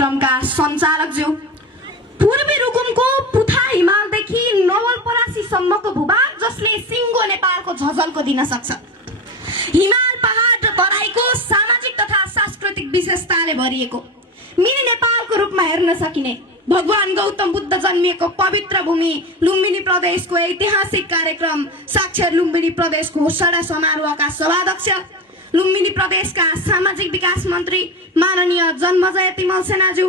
कार्यक्रमका सञ्चालकज्यू, पूर्वी रुकुमको पुथा हिमालदेखि नवलपरासीसम्मको भूभाग जसले सिङ्गो नेपालको झझल्को दिन सक्छ। हिमाल पहाड र तराईको सामाजिक तथा सांस्कृतिक विशेषताले भरिएको मिनी नेपालको रूपमा हेर्न सकिने भगवान गौतम बुद्ध जन्मिएको पवित्र भूमि लुम्बिनी प्रदेशको ऐतिहासिक कार्यक्रम साक्षर लुम्बिनी प्रदेश घोषणा समारोहका सभाध्यक्ष, लुम्बिनी प्रदेशका सामाजिक विकास मन्त्री माननीय जन्मजय तिमल सेनाज्यू,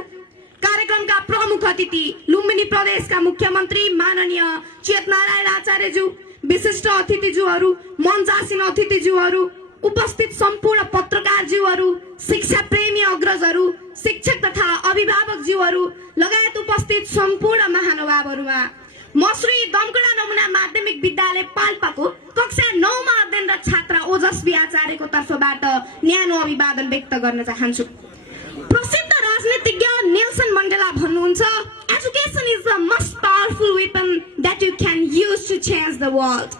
कार्यक्रमका प्रमुख अतिथि लुम्बिनी प्रदेशका मुख्यमन्त्री माननीय चेतनारायण आचार्यज्यू, विशिष्ट अतिथिज्यूहरू, मञ्चासीन अतिथिज्यूहरू, उपस्थित सम्पूर्ण पत्रकारज्यूहरू, शिक्षा प्रेमी अग्रजहरू, शिक्षक तथा अभिभावकज्यूहरू लगायत उपस्थित सम्पूर्ण महानुभावहरूमा म श्री दमकडा नमुना माध्यमिक विद्यालय पाल्पाको कक्षा 9 मा अध्ययनरत छात्रा ओजस्वी आचार्यको तर्फबाट न्यानो अभिवादन व्यक्त गर्न चाहन्छु। प्रसिद्ध राजनीतिज्ञ नेल्सन मण्डेला भन्नुहुन्छ, education is the most powerful weapon that you can use to change the world.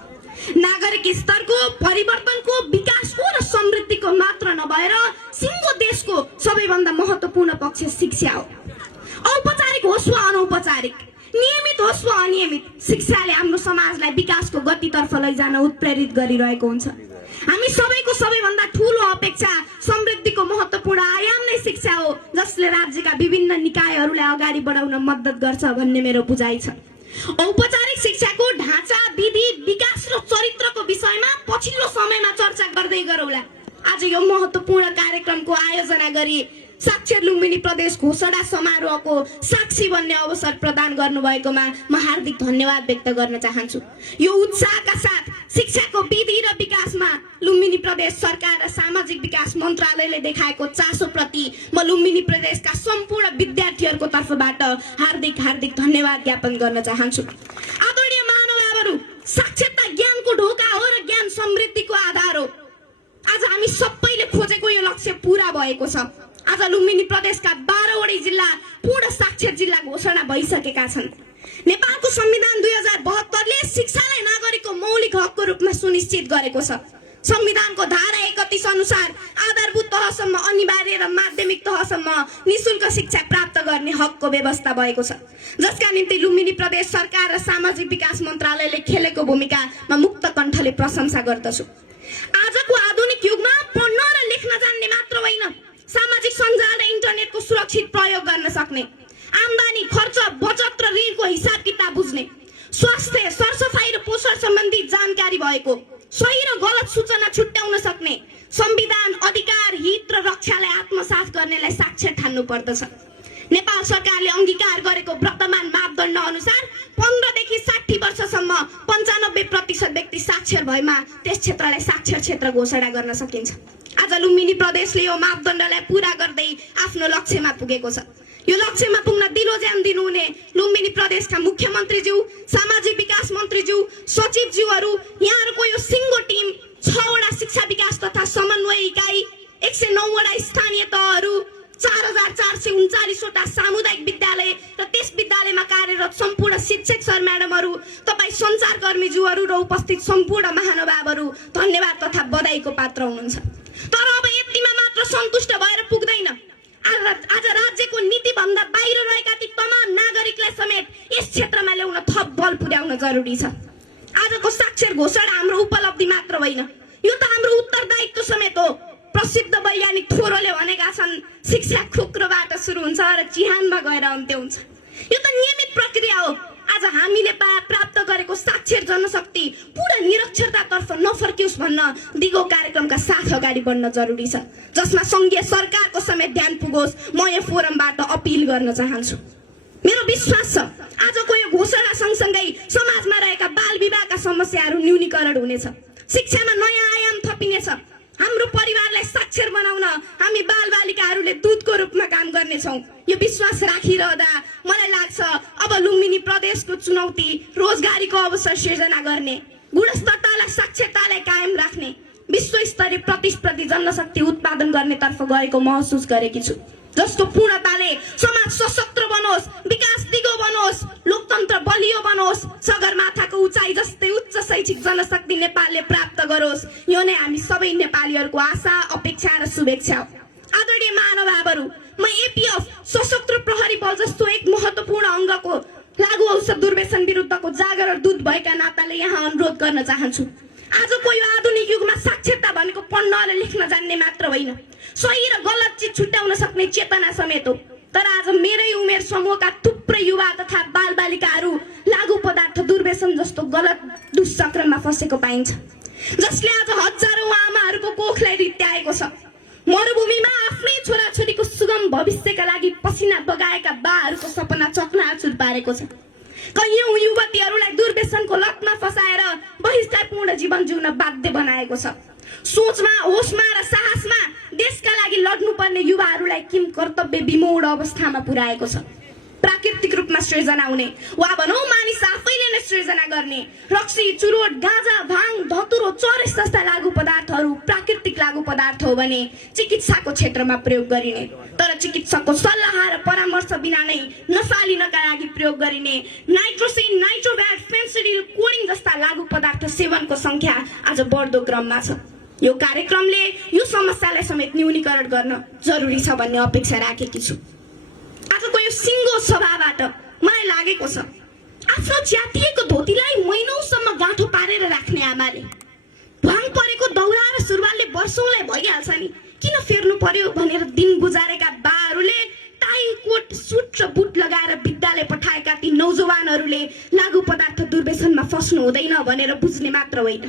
नागरिक स्तरको परिवर्तनको, विकासको र समृद्धिको मात्र नभएर सिङ्गो देशको सबैभन्दा महत्त्वपूर्ण पक्ष शिक्षा हो। औपचारिक होस् वा अनौपचारिक, नियमित होस् वा अनियमित, शिक्षाले हाम्रो समाजलाई विकासको गतितर्फ लैजान उत्प्रेरित गरिरहेको हुन्छ। हामी सबैको सबैभन्दा ठूलो अपेक्षा समृद्धिको महत्त्वपूर्ण आयाम नै शिक्षा हो, जसले राज्यका विभिन्न निकायहरूलाई अगाडि बढाउन मद्दत गर्छ भन्ने मेरो बुझाइ छ। औपचारिक शिक्षाको ढाँचा, विधि, विकास र चरित्रको विषयमा पछिल्लो समयमा चर्चा गर्दै गरौँला। आज यो महत्त्वपूर्ण कार्यक्रमको आयोजना गरी साक्षर लुम्बिनी प्रदेश घोषणा समारोहको साक्षी बन्ने अवसर प्रदान गर्नुभएकोमा म हार्दिक धन्यवाद व्यक्त गर्न चाहन्छु। यो उत्साहका साथ शिक्षाको विधि र विकासमा लुम्बिनी प्रदेश सरकार र सामाजिक विकास मन्त्रालयले देखाएको चासोप्रति म लुम्बिनी प्रदेशका सम्पूर्ण विद्यार्थीहरूको तर्फबाट हार्दिक हार्दिक धन्यवाद ज्ञापन गर्न चाहन्छु। आदरणीय महानुभावहरू, साक्षरता ज्ञानको ढोका हो र ज्ञान समृद्धिको आधार हो। आज हामी सबैले खोजेको यो लक्ष्य पूरा भएको छ। आज लुम्बिनी प्रदेशका 12वटै जिल्ला पूर्ण साक्षर जिल्ला घोषणा भइसकेका छन्। नेपालको संविधान 2072 ले शिक्षालाई नागरिकको मौलिक हकको रूपमा सुनिश्चित गरेको छ। संविधानको धारा 31 अनुसार आधारभूत तहसम्म अनिवार्य र माध्यमिक तहसम्म निशुल्क शिक्षा प्राप्त गर्ने हकको व्यवस्था भएको छ, जसका निम्ति लुम्बिनी प्रदेश सरकार र सामाजिक विकास मन्त्रालयले खेलेको भूमिका म मुक्त कण्ठले प्रशंसा गर्दछु। आजको आधुनिक युगमा पढ्न र लेख्न जान्ने मात्र होइन, सामाजिक सञ्जाल र इन्टरनेटको सुरक्षित प्रयोग गर्न सक्ने, आम्दानी, खर्च, बचत र ऋणको हिसाब किताब बुझ्ने, स्वास्थ्य, सरसफाई र पोषण सम्बन्धी जानकारी भएको, सही र गलत सूचना छुट्याउन सक्ने, संविधान, अधिकार, हित र रक्षालाई आत्मसात गर्नेलाई साक्षर ठान्नु पर्दछ। नेपाल सरकारले अंगीकार गरेको वर्तमान मापदण्ड अनुसार 15 देखि 60 वर्षसम्म 95% व्यक्ति साक्षर भएमा त्यस क्षेत्रलाई साक्षर क्षेत्र घोषणा गर्न सकिन्छ। आज लुम्बिनी प्रदेशले यो मापदण्डलाई पूरा गर्दै आफ्नो लक्ष्यमा पुगेको छ। यो लक्ष्यमा पुग्न दिलोज्यान दिनुहुने लुम्बिनी प्रदेशका मुख्यमन्त्रीज्यू, सामाजिक विकास मन्त्रीज्यू, सचिवज्यूहरू, यहाँहरूको यो सिङ्गो टिम, 6 वटा शिक्षा विकास तथा समन्वय इकाइ, 109 वटा स्थानीय तहहरू, 4439 वटा सामुदायिक विद्यालय र त्यस विद्यालयमा कार्यरत सम्पूर्ण शिक्षक सर म्याडमहरू, तपाईँ सञ्चारकर्मीज्यूहरू र उपस्थित सम्पूर्ण महानुभावहरू धन्यवाद तथा बधाईको पात्र हुनुहुन्छ। तर अब यतिमा मात्र सन्तुष्ट भएर पुग्दैन। आज राज्यको नीतिभन्दा बाहिर रहेका ती तमाम नागरिकलाई समेत यस क्षेत्रमा ल्याउन थप बल पुर्याउन जरुरी छ। आजको साक्षर घोषणा हाम्रो उपलब्धि मात्र होइन, यो त हाम्रो उत्तरदायित्व समेत हो। प्रसिद्ध वैज्ञानिक थोरोले भनेका छन्, शिक्षा खुक्रोबाट सुरु हुन्छ र चिहानमा गएर अन्त्य हुन्छ। यो त नियमित प्रक्रिया हो। आज हामीले प्राप्त गरेको साक्षर जनशक्ति पूरा निरक्षरतातर्फ नफर्कियोस् भन्न दिगो कार्यक्रमका साथ अगाडि बढ्न जरुरी छ, जसमा संघीय सरकारको समेत ध्यान पुगोस्। म यो फोरमबाट अपिल गर्न चाहन्छु। मेरो विश्वास छ आजको यो घोषणा सँगसँगै समाजमा रहेका बाल विवाहका समस्याहरू न्यूनीकरण हुनेछ, शिक्षामा नयाँ आयाम थपिनेछ। हाम्रो परिवारलाई साक्षर बनाउन हामी बालबालिकाहरूले दूतको रूपमा काम गर्नेछौँ। यो विश्वास राखिरहँदा मलाई लाग्छ अब लुम्बिनी प्रदेशको चुनौती रोजगारीको अवसर सिर्जना गर्ने, गुणस्तरतालाई, साक्षरतालाई कायम राख्ने, विश्वस्तरीय प्रतिस्पर्धी जनशक्ति उत्पादन गर्नेतर्फ गएको महसुस गरेकी छु, जसको पूर्णताले समाज सशक्त बनोस्, विकास दिगो बनोस्, लोकतन्त्र बलियो बनोस्, सगरमाथाको उचाइ जस्तै उच्च शैक्षिक जनशक्ति नेपालले प्राप्त गरोस्। यो नै हामी सबै नेपालीहरूको आशा, अपेक्षा र शुभेच्छा हो। आदरणीय महानुभावहरू, म एपीएफ सशक्त यहाँ अनुरोध गर्न चाहन्छु। आजको यो आधुनिक युगमा साक्षरता भनेको पढ्न र लेख्न जान्ने मात्र होइन, सही र गलत चिज छुट्याउन सक्ने चेतना समेत हो। तर आज मेरै उमेर समूहका थुप्रै युवा तथा बालबालिकाहरू लागु पदार्थ दुर्व्यसन जस्तो गलत दुष्चक्रमा फसेको पाइन्छ, जसले आज हजारौं आमाहरूको कोखलाई रित्याएको छ। मरुभूमिमा आफ्नै छोराछोरीको सुगम भविष्यका लागि पसिना बगाएका बाहरूको सपना चकनाचुर पारेको छ। कैयौं युवतीहरूलाई दुर्व्यसनको लतमा फसाएर बहिष्कारपूर्ण जीवन जिउन बाध्य बनाएको छ। सोचमा, होसमा र साहसमा देशका लागि लड्नुपर्ने युवाहरूलाई किम कर्तव्य विमोड अवस्थामा पुर्याएको छ। प्राकृतिक रूपमा सृजना हुने वा भनौं मानिस आफैले नै सृजना गर्ने रक्सी, चुरोट, गाँजा, भाङ, धतुरो, चरस जस्ता लागु पदार्थहरू प्राकृतिक लागु पदार्थ हो भने चिकित्साको क्षेत्रमा प्रयोग गरिने, तर चिकित्सकको सल्लाह र परामर्श बिना नै नसालिनका लागि प्रयोग गरिने नाइट्रोसिन, नाइट्रोभ्याट, फेन्सिडिल, कोडिङ जस्ता लागु पदार्थ सेवनको संख्या आज बढ्दो क्रममा छ। यो कार्यक्रमले यो समस्यालाई समेत न्यूनीकरण गर्न जरुरी छ भन्ने अपेक्षा राखेकी छु। आजको यो सिङ्गो सभाबाट मलाई लागेको छ, आफ्नो च्यातिएको धोतीलाई महिनौसम्म गाँठो पारेर राख्ने आमाले भाङ परेको दौरा र सुरुवालले वर्षौंलाई भइहाल्छ नि, किन फेर्नु पर्यो भनेर दिन गुजारेका बाहरूले टाई, कोट, सुट र बुट लगाएर विद्यालय पठाएका ती नौजवानहरूले लागु पदार्थ दुर्व्यसनमा फस्नु हुँदैन भनेर बुझ्ने मात्र होइन।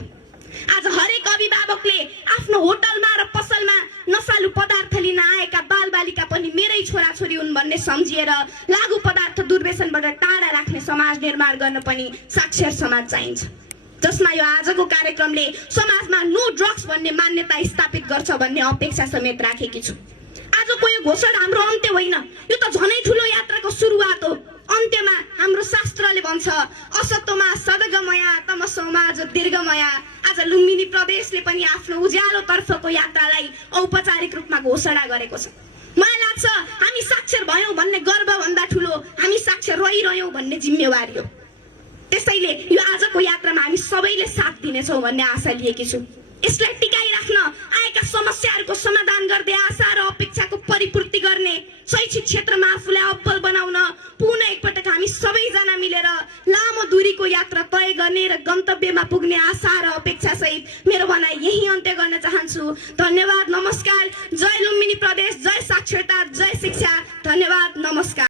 आज हरेक अभिभावकले आफ्नो होटलमा र पसलमा नसालु पदार्थ लिन आएका बालबालिका पनि मेरै छोराछोरी हुन् भन्ने सम्झिएर लागु पदार्थ दुर्व्यसनबाट टाढा राख्ने समाज निर्माण गर्न पनि साक्षर समाज चाहिन्छ, जसमा यो आजको कार्यक्रमले समाजमा नो ड्रग्स भन्ने मान्यता स्थापित गर्छ भन्ने अपेक्षा समेत राखेकी छु। आजको यो घोषणा हाम्रो अन्त्य होइन, यो त झनै ठुलो यात्राको सुरुवात हो। अन्त्यमा हाम्रो शास्त्रले भन्छ, असतोमा सदगमया तमसोमा ज्योतिर्गमया। आज लुम्बिनी प्रदेशले पनि आफ्नो उज्यालो तर्फको यात्रालाई औपचारिक रूपमा घोषणा गरेको छ। मलाई लाग्छ हामी साक्षर भयौं भन्ने गर्व भन्दा ठुलो हामी साक्षर रहिरह्यौं भन्ने जिम्मेवारी हो। त्यसैले यो आजको यात्रामा हामी सबैले साथ दिनेछौं भन्ने आशा लिएकी छु। यसलाई टिकाइराख्न, आएका समस्याहरूको समाधान गर्दै आशा र अपेक्षाको परिपूर्ति गर्ने, शैक्षिक क्षेत्रमा आफूलाई अब्बल बनाउन पुनः एकपटक हामी सबैजना मिलेर लामो दूरीको यात्रा तय गर्ने र गन्तव्यमा पुग्ने आशा र अपेक्षा सहित मेरो भनाइ यही अन्त्य गर्न चाहन्छु। धन्यवाद, नमस्कार। जय लुम्बिनी प्रदेश, जय साक्षरता, जय शिक्षा। धन्यवाद, नमस्कार।